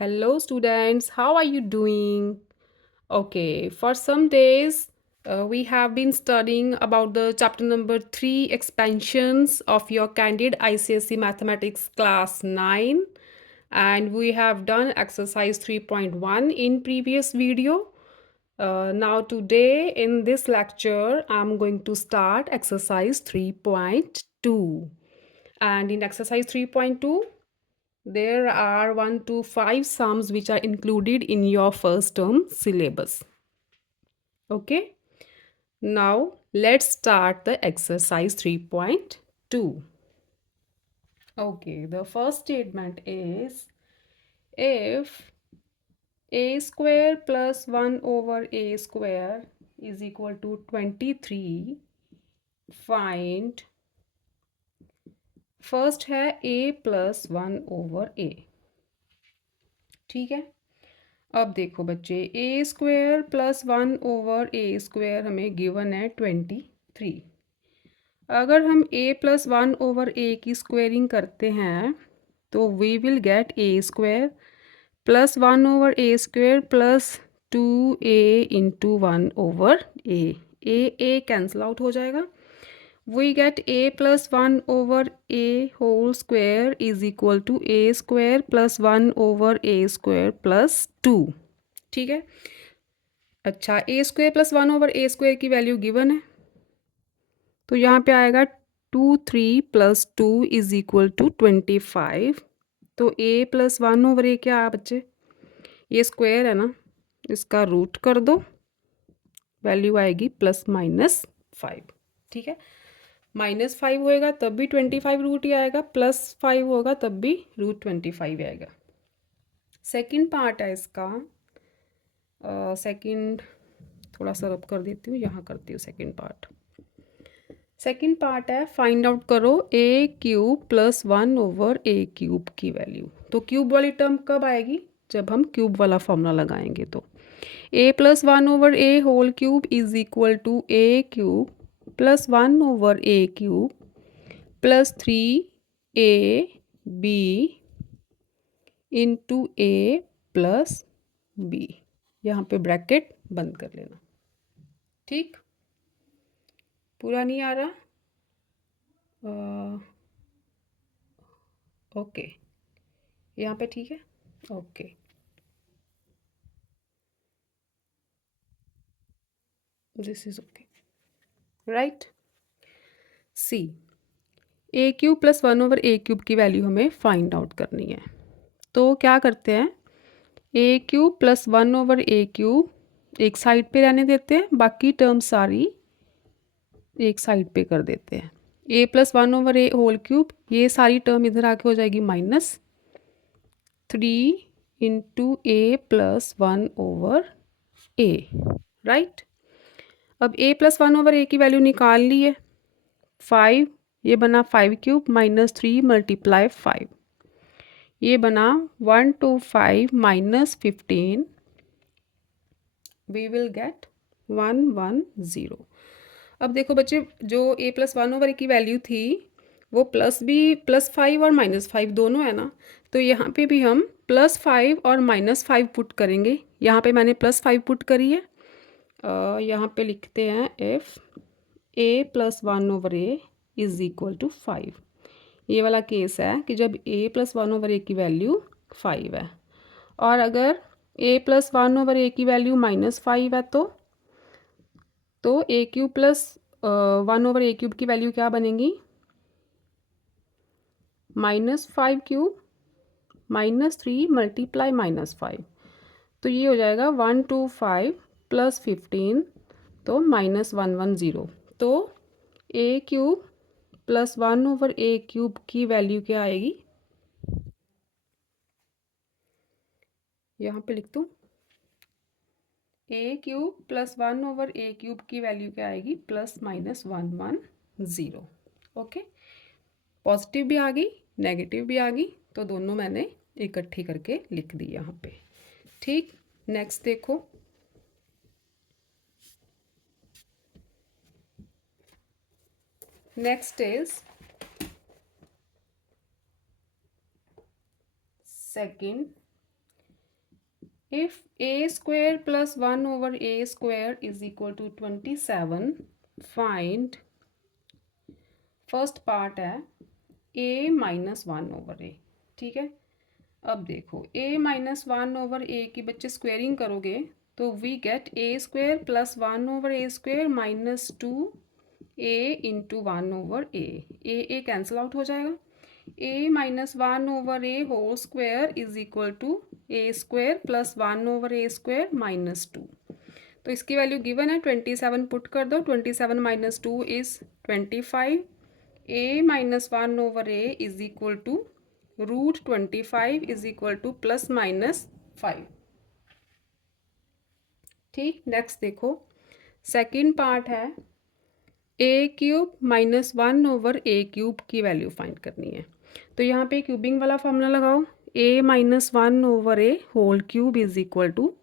Hello, students. How are you doing? Okay, for some days we have been studying about the chapter number 3 expansions of your Candid ICSE Mathematics class 9, and we have done exercise 3.1 in previous video. Now today in this lecture I'm going to start exercise 3.2, and in exercise 3.2 there are 1 to 5 sums which are included in your first term syllabus. Okay, now let's start the exercise 3.2. Okay, the first statement is if a square plus 1 over a square is equal to 23, find first है a plus 1 over a. ठीक है, अब देखो बच्चे a square plus 1 over a square हमें given है 23. अगर हम a प्लस 1 ओवर a की स्क्वेयरिंग करते हैं तो we will get a square plus 1 over a square plus 2a into 1 over a cancel out हो जाएगा. We get a plus 1 over a whole square is equal to a square plus 1 over a square plus 2. ठीक है, अच्छा a square plus 1 over a square की value given है तो यहाँ पे आएगा 3 plus 2 is equal to 25. तो a plus 1 over a क्या है बच्चे, ये स्क्वायर है ना, इसका रूट कर दो, वैल्यू आएगी प्लस माइनस 5. ठीक है, -5 होएगा तब भी 25 रूट ही आएगा, +5 होगा तब भी रूट 25 आएगा. सेकंड पार्ट है इसका, सेकंड थोड़ा सा रब कर देती हूँ, यहाँ करती हूँ सेकंड पार्ट. सेकंड पार्ट है फाइंड आउट करो a cube plus 1 over a cube की वैल्यू. तो क्यूब वाली टर्म कब आएगी, जब हम क्यूब वाला फॉर्मूला लगाएंगे. तो a plus 1 over a whole cube is equal to a cube plus 1 over a cube plus 3ab into a plus b. यहाँ पे ब्रैकेट बंद कर लेना. ठीक, पूरा नहीं आ रहा. ओके, यहाँ पे ठीक है. Okay, this is okay, right. See, a cube plus 1 over a cube की वैल्यू हमें फाइंड आउट करनी है. तो क्या करते हैं, a cube plus 1 over a cube एक साइड पे रहने देते हैं, बाकी टर्म सारी एक साइड पे कर देते हैं. ए प्लस 1 ओवर ए होल क्यूब, ये सारी टर्म इधर आके हो जाएगी -3 इंटू ए प्लस 1 ओवर ए. राइट, अब a प्लस 1 ओवर a की वैल्यू निकाल ली है 5, ये बना 5 क्यूब -3 मल्टीप्लाई 5, ये बना 125 -15, वी विल गेट 110. अब देखो बच्चे, जो a प्लस 1 ओवर a की वैल्यू थी वो +5 और -5 दोनों है ना, तो यहाँ पे भी हम +5 और -5 पुट करेंगे. यहाँ पे मैंने +5 पुट करी है. यहाँ पे लिखते हैं if a plus 1 over a is equal to 5. ये वाला केस है कि जब a प्लस 1 ओवर a की वैल्यू 5 है, और अगर a प्लस 1 ओवर a की वैल्यू -5 है तो a cube plus 1 over a cube की वैल्यू क्या बनेगी, -5 क्यूब -3 मल्टीप्लाई -5, तो ये हो जाएगा 125 प्लस 15, तो -110. तो a cube plus 1 over a cube की वैल्यू क्या आएगी, यहाँ पे लिख दूँ, a cube plus 1 over a cube की वैल्यू क्या आएगी, +-110. ओके, पॉजिटिव भी आ गई, नेगेटिव भी आ गई, तो दोनों मैंने इकट्ठी करके लिख दी यहाँ पे. ठीक, नेक्स्ट देखो. Next is second if a square plus 1/a² is equal to 27, find, first part है a माइनस 1/a, ठीक है। अब देखो a माइनस 1/a की बच्चे स्क्वेयरिंग करोगे तो we get a² plus 1/a² minus 2a into 1/a, a cancel out हो जाएगा। a minus 1/a whole square is equal to a² plus 1/a² minus 2। तो इसकी वैल्यू गिवन है 27, पुट कर दो। 27 minus 2 is 25। a minus 1/a is equal to √25 is equal to plus minus 5। ठीक, next देखो second part है a³ minus 1/a³ की value find करनी है। तो यहाँ पे क्यूबिंग वाला फॉर्मूला लगाओ, a minus 1/a whole cube is equal to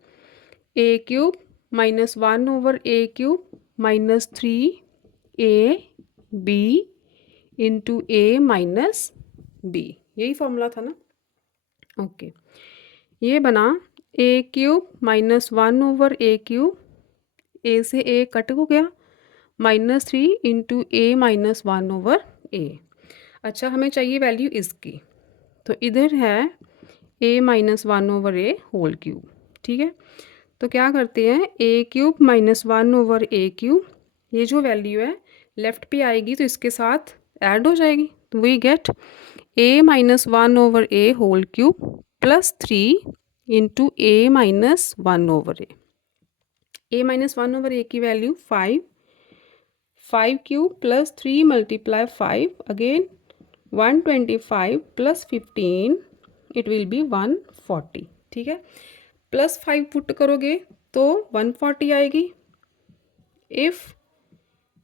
a³ minus 1/a³ minus 3ab into a minus b, यही फॉर्मूला था ना। ओके, ये बना a³ माइनस 1/a³, a से a कट हो गया, minus 3 into a minus 1/a। अच्छा, हमें चाहिए वैल्यू इसकी, तो इधर है a minus 1/a whole cube, ठीक है। तो क्या करते हैं, a³ माइनस 1/a³, ये जो वैल्यू है लेफ्ट पे आएगी तो इसके साथ ऐड हो जाएगी, तो we get a minus 1/a whole cube plus 3 into a minus 1/a। a minus 1/a की value 5, 5 cube plus 3 multiply 5, again 125 plus 15, it will be 140, ठीक है। प्लस 5 पुट करोगे तो 140 आएगी। इफ़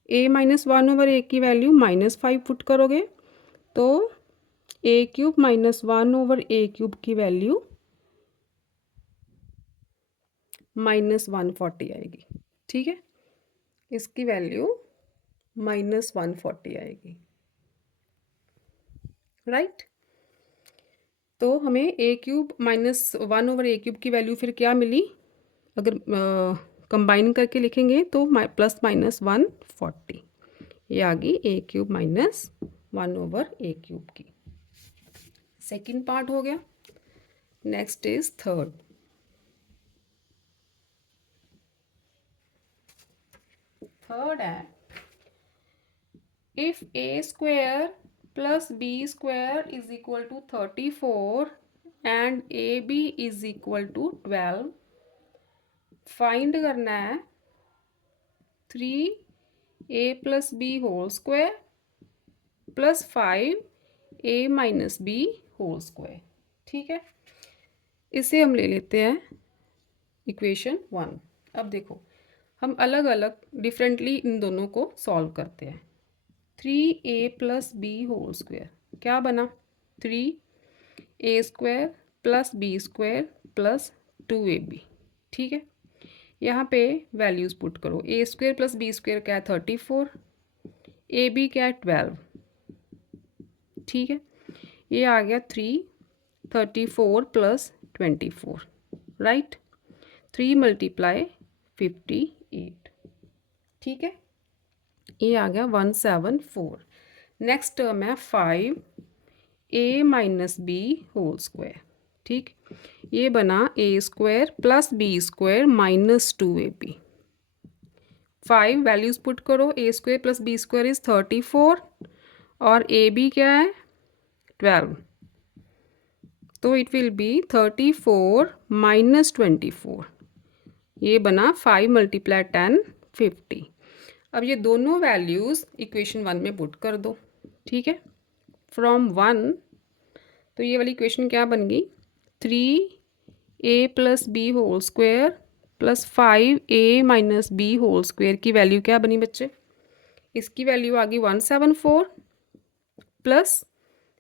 a माइनस 1/a की वैल्यू माइनस 5 पुट करोगे तो a³ minus 1/a³ की वैल्यू माइनस 140 आएगी, ठीक है। इसकी वैल्यू माइनस 140 आएगी, राइट। तो हमें a³ माइनस 1/a³ की वैल्यू फिर क्या मिली, अगर कंबाइन करके लिखेंगे तो प्लस माइनस 140, ये आ गई a³ माइनस 1/a³ की। सेकंड पार्ट हो गया। Next is third. थर्ड है if a² plus b² is equal to 34 and ab is equal to 12, find करना है 3a plus b whole square plus 5a minus b whole square, ठीक है। इसे हम ले लेते हैं इक्वेशन 1। अब देखो हम अलग अलग डिफरेंटली इन दोनों को सॉल्व करते हैं। 3a plus b whole square क्या बना, 3a² plus b² plus 2ab, ठीक है। यहाँ पे वैल्यूज़ पुट करो, a² प्लस b² क्या है 34, ab क्या है 12, ठीक है। ये आ गया 34 प्लस 24, राइट। 3 मल्टीप्लाई 58, ठीक है। ये आ गया 174। नेक्स्ट टर्म है 5a minus b whole square, ठीक। ये बना a² plus b² minus 2ab। 5 values put करो, a² प्लस b² इज 34 और ab क्या है 12, तो इट विल बी 34 माइनस 24, ये बना 5 मल्टीप्लाई 10 50। अब ये दोनों वैल्यूज़ इक्वेशन 1 में पुट कर दो, ठीक है। फ्रॉम 1 तो ये वाली इक्वेशन क्या बन गई, 3a plus b whole square plus 5a minus b whole square की वैल्यू क्या बनी बच्चे, इसकी वैल्यू आ गई 174 प्लस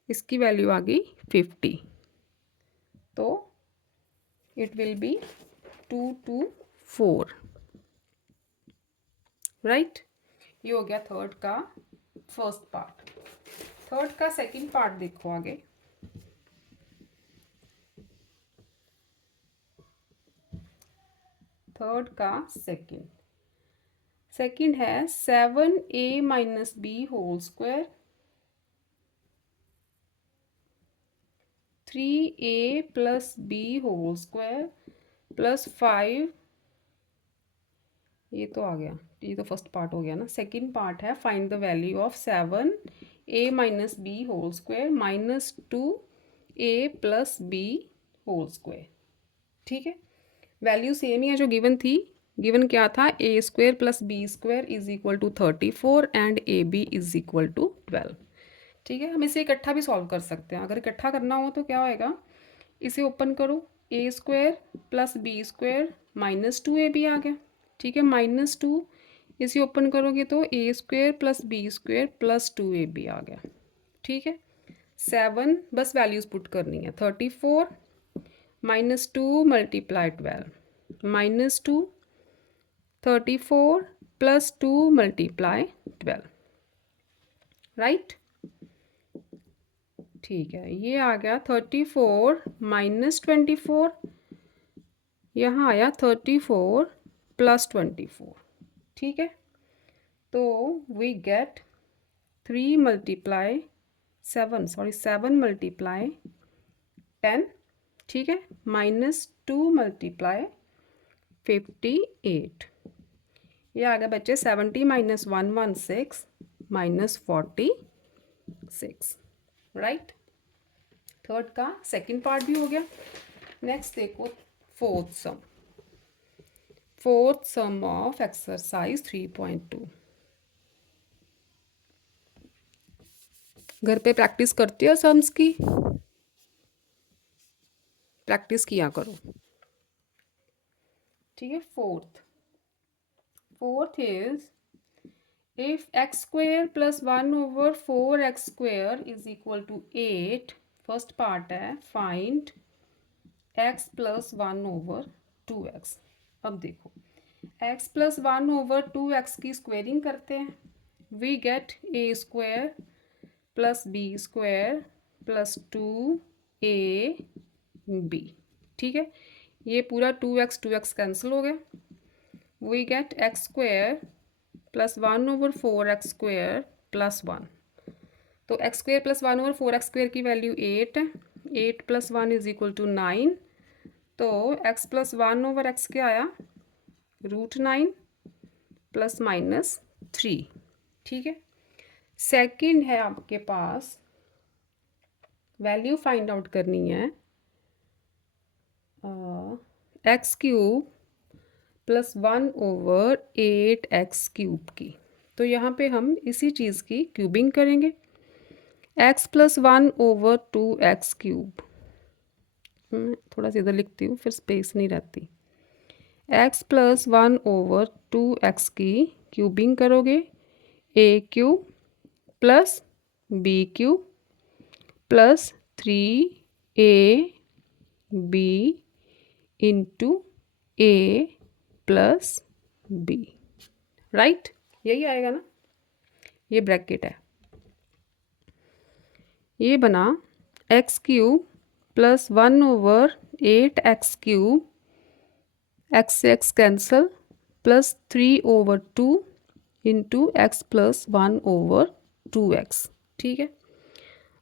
इसकी वैल्यू आ गई 50, तो इट विल बी 224, राइट। ये हो गया थर्ड का फर्स्ट पार्ट। थर्ड का सेकंड पार्ट देखो आगे। थर्ड का सेकंड है 7a - b whole square 3a + b whole square plus 5, ये तो आ गया, ये तो फर्स्ट पार्ट हो गया ना। सेकंड पार्ट है find the value of 7a - b whole square -2a + b whole square. ठीक है, वैल्यू सेम ही है जो गिवन थी। गिवन क्या था, a² + b² = 34 एंड ab = 12। ठीक है, हम इसे इकट्ठा भी सॉल्व कर सकते हैं। अगर इकट्ठा करना हो तो क्या होएगा, इसे ओपन करो, a² + b² -2ab आ गया। ठीक है, -2, इसे ओपन करोगे तो a² + b² + 2ab आ गया। ठीक है, 7 बस वैल्यूज़ पुट करनी है, 34 -2 × 12 -2 34 + 2 × 12, राइट। ठीक है, ये आ गया 34 - 24, यहाँ आया 34 + 24। ठीक है, तो वी गेट 7 × 10। ठीक है, -2 × 58, ये आ गया बच्चे 70 - 116 -46, राइट। थर्ड का सेकंड पार्ट भी हो गया। नेक्स्ट देखो फोर्थ सम ऑफ एक्सरसाइज 3.2। घर पे प्रैक्टिस करते हो सम्स की, प्रैक्टिस किया करो। ठीक है, fourth is if x² + 1/4x² = 8, first part है फाइंड x + 1/2x। अब देखो, x + 1/2x की स्क्वेयरिंग करते हैं, we get a² + b² + 2ab। ठीक है, ये पूरा 2x कैंसिल हो गया, वी गेट x² + 1/4x² + 1। तो x² + 1/4x² की वैल्यू 8 है, 8 + 1 = 9। तो x + 1/x क्या आया, √9 ± 3। ठीक है, सेकंड है आपके पास वैल्यू फाइंड आउट करनी है x³ + 1/8x³ की। तो यहाँ पे हम इसी चीज़ की क्यूबिंग करेंगे, x + 1/2x³। थोड़ा सा इधर लिखती हूँ, फिर स्पेस नहीं रहती। x + 1/2x की क्यूबिंग करोगे, a³ + b³ + 3ab × a + b, right. यही आएगा ना, ये ब्रैकेट है, ये बना x³ + 1/8x³, x से x कैंसल, + 3/2 × x + 1/2x। ठीक है,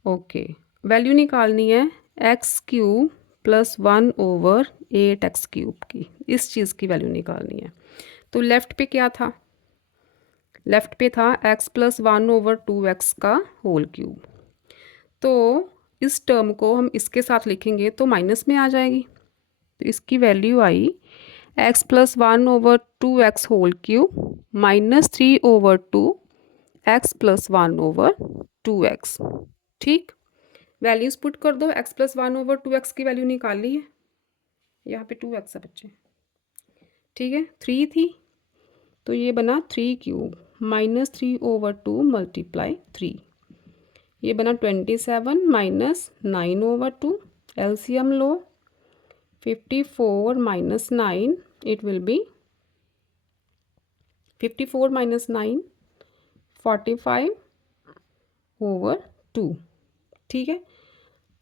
ओके, वैल्यू निकालनी है x³ + 1/8x³ की, इस चीज़ की वैल्यू निकालनी है। तो लेफ़्ट पे क्या था, लेफ़्ट पे था x + 1/2x का होल क्यूब। तो इस टर्म को हम इसके साथ लिखेंगे तो माइनस में आ जाएगी, तो इसकी वैल्यू आई x + 1/2x whole cube -3/2 x + 1/2x। ठीक, वैल्यूज पुट कर दो, x + 1/2x की वैल्यू निकाल ली है, यहाँ पे 2x है बच्चे। ठीक है, 3 थी तो ये बना 3³ -3/2 × 3, ये बना 27 - 9/2। LCM low, 54 - 9, it will B 54 - 9 45/2। ठीक है,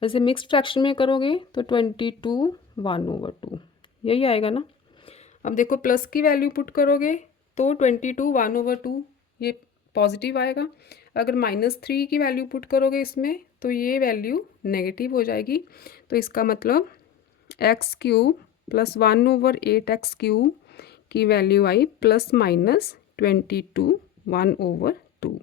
वैसे मिक्स्ड फ्रैक्शन में करोगे तो 22 1/2, यही आएगा ना। अब देखो प्लस की वैल्यू पुट करोगे तो 22 1/2 ये पॉजिटिव आएगा। अगर -3 की वैल्यू पुट करोगे इसमें तो ये वैल्यू नेगेटिव हो जाएगी। तो इसका मतलब x³ + 1/8 x³ की वैल्यू आई ±22 1/2।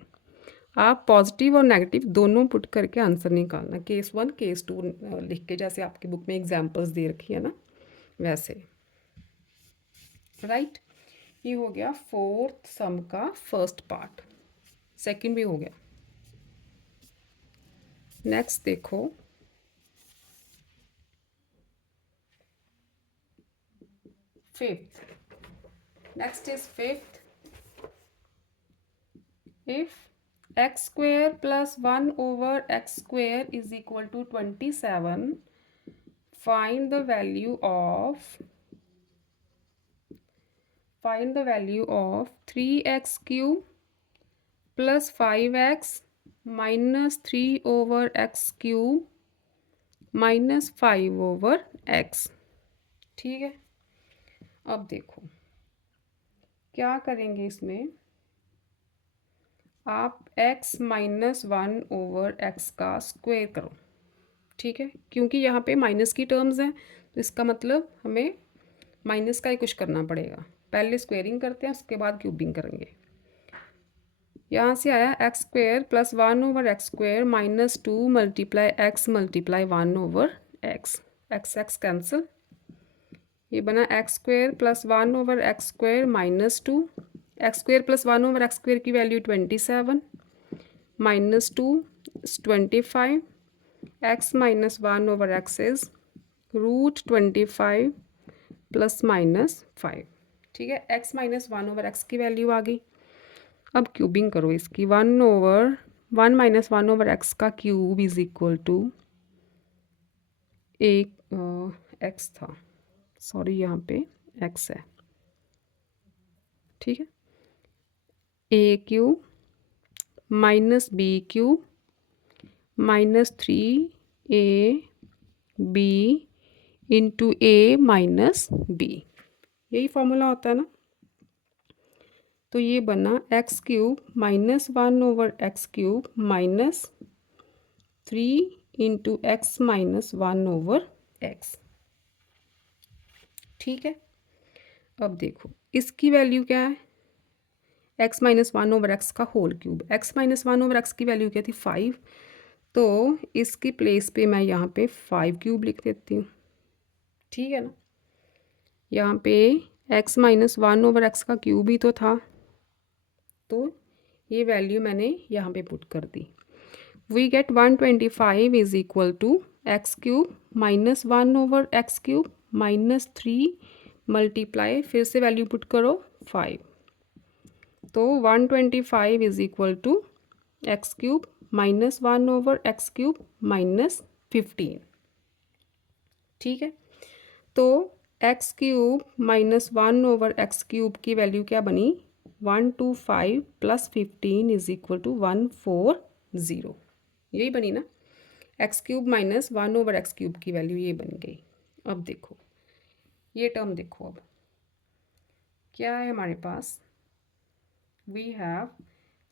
आप पॉजिटिव और नेगेटिव दोनों पुट करके आंसर निकालना, केस 1 केस 2 लिख के, जैसे आपकी बुक में एग्जांपल्स दे रखी है ना वैसे। राइट, ये हो गया फोर्थ सम का फर्स्ट पार्ट। सेकंड भी हो गया। नेक्स्ट देखो, fifth. Next is fifth. If x² + 1/x² is equal to 27, find the value of 3x³ + 5x - 3/x³ - 5/x। ठीक है, अब देखो क्या करेंगे इसमें। आप x - 1/x का स्क्वायर करो। ठीक है, क्योंकि यहाँ पे माइनस की टर्म्स हैं तो इसका मतलब हमें माइनस का ही कुछ करना पड़ेगा। पहले स्क्वेयरिंग करते हैं, उसके बाद क्यूबिंग करेंगे। यहाँ से आया x² + 1/x² - 2 × x × 1/x। x cancel, ये बना x² + 1/x² - 2। x² + 1/x² की value 27 -2 is 25। x - 1/x is √25 ± 5। ठीक है, x - 1/x की वैल्यू आ गई। अब क्यूबिंग करो इसकी। 1 - 1/x का cube is equal to x था, सॉरी यहाँ पे x है। ठीक है, a³ - b³ -3ab into a - b, यही फॉर्मूला होता है ना। तो ये बना x³ - 1/x³ - 3 into x - 1/x। ठीक है, अब देखो इसकी वैल्यू क्या है, x - 1/x का होल क्यूब। x - 1/x की वैल्यू क्या थी 5, तो इसकी प्लेस पे मैं यहाँ पे 5³ लिख देती हूँ। ठीक है ना, यहाँ पे x - 1/x का क्यूब ही तो था, तो ये वैल्यू मैंने यहाँ पे पुट कर दी। We get 125 is equal to x³ - 1/x³ - 3 multiply, फिर से वैल्यू पुट करो 5। तो 125 is equal to x³ - 1/x³ - 15। ठीक है, तो x³ - 1/x³ की वैल्यू क्या बनी, 125 + 15 इज इक्वल टू 140। यही बनी ना, x³ - 1/x³ की वैल्यू ये बन गई। अब देखो ये टर्म देखो, अब क्या है हमारे पास, we have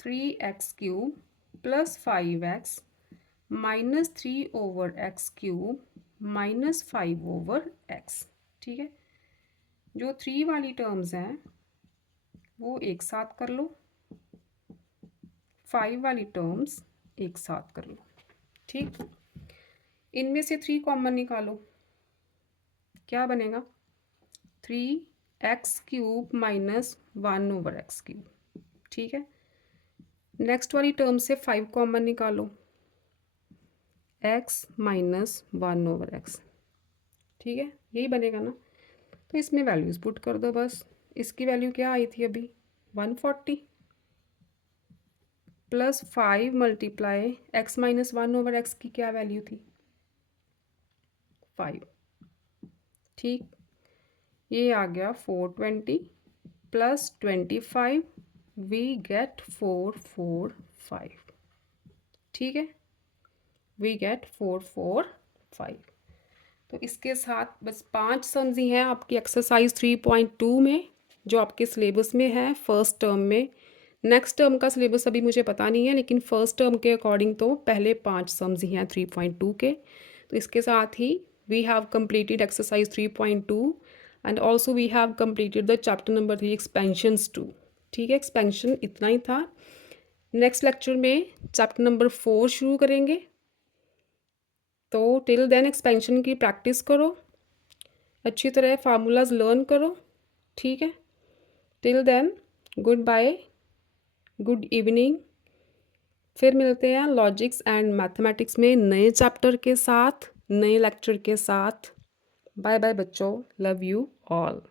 3x³ + 5x - 3/x³ - 5/x। ठीक है, जो 3 वाली टर्म्स हैं वो एक साथ कर लो, 5 वाली टर्म्स एक साथ कर लो। ठीक, इनमें से 3 कॉमन निकालो, क्या बनेगा 3x³ - 1/x³। ठीक है, नेक्स्ट वाली टर्म से 5 कॉमन निकालो, x - 1/x। ठीक है, यही बनेगा ना। तो इसमें वैल्यूज पुट कर दो बस। इसकी वैल्यू क्या आई थी अभी 140 + 5 मल्टीप्लाई x - 1/x की क्या वैल्यू थी 5। ठीक, ये आ गया 420 + 25, वी गेट 445। ठीक है, वी गेट 445। तो इसके साथ बस 5 सम्स ही हैं आपकी एक्सरसाइज 3.2 में, जो आपके सिलेबस में है फर्स्ट टर्म में। नेक्स्ट टर्म का सिलेबस अभी मुझे पता नहीं है, लेकिन फर्स्ट टर्म के अकॉर्डिंग तो पहले 5 सम्स ही हैं 3.2 के। तो इसके साथ ही we have completed exercise 3.2 and also we have completed the chapter number 3 expansions 2। ठीक है, एक्सपेंशन इतना ही था। नेक्स्ट लेक्चर में चैप्टर नंबर 4 शुरू करेंगे। तो टिल देन एक्सपेंशन की प्रैक्टिस करो, अच्छी तरह फार्मूलाज लर्न करो। ठीक है, till then goodbye, good evening. फिर मिलते हैं लॉजिक्स एंड मैथमेटिक्स में नए चैप्टर के साथ, नए लेक्चर के साथ। बाय बाय बच्चों, लव यू ऑल।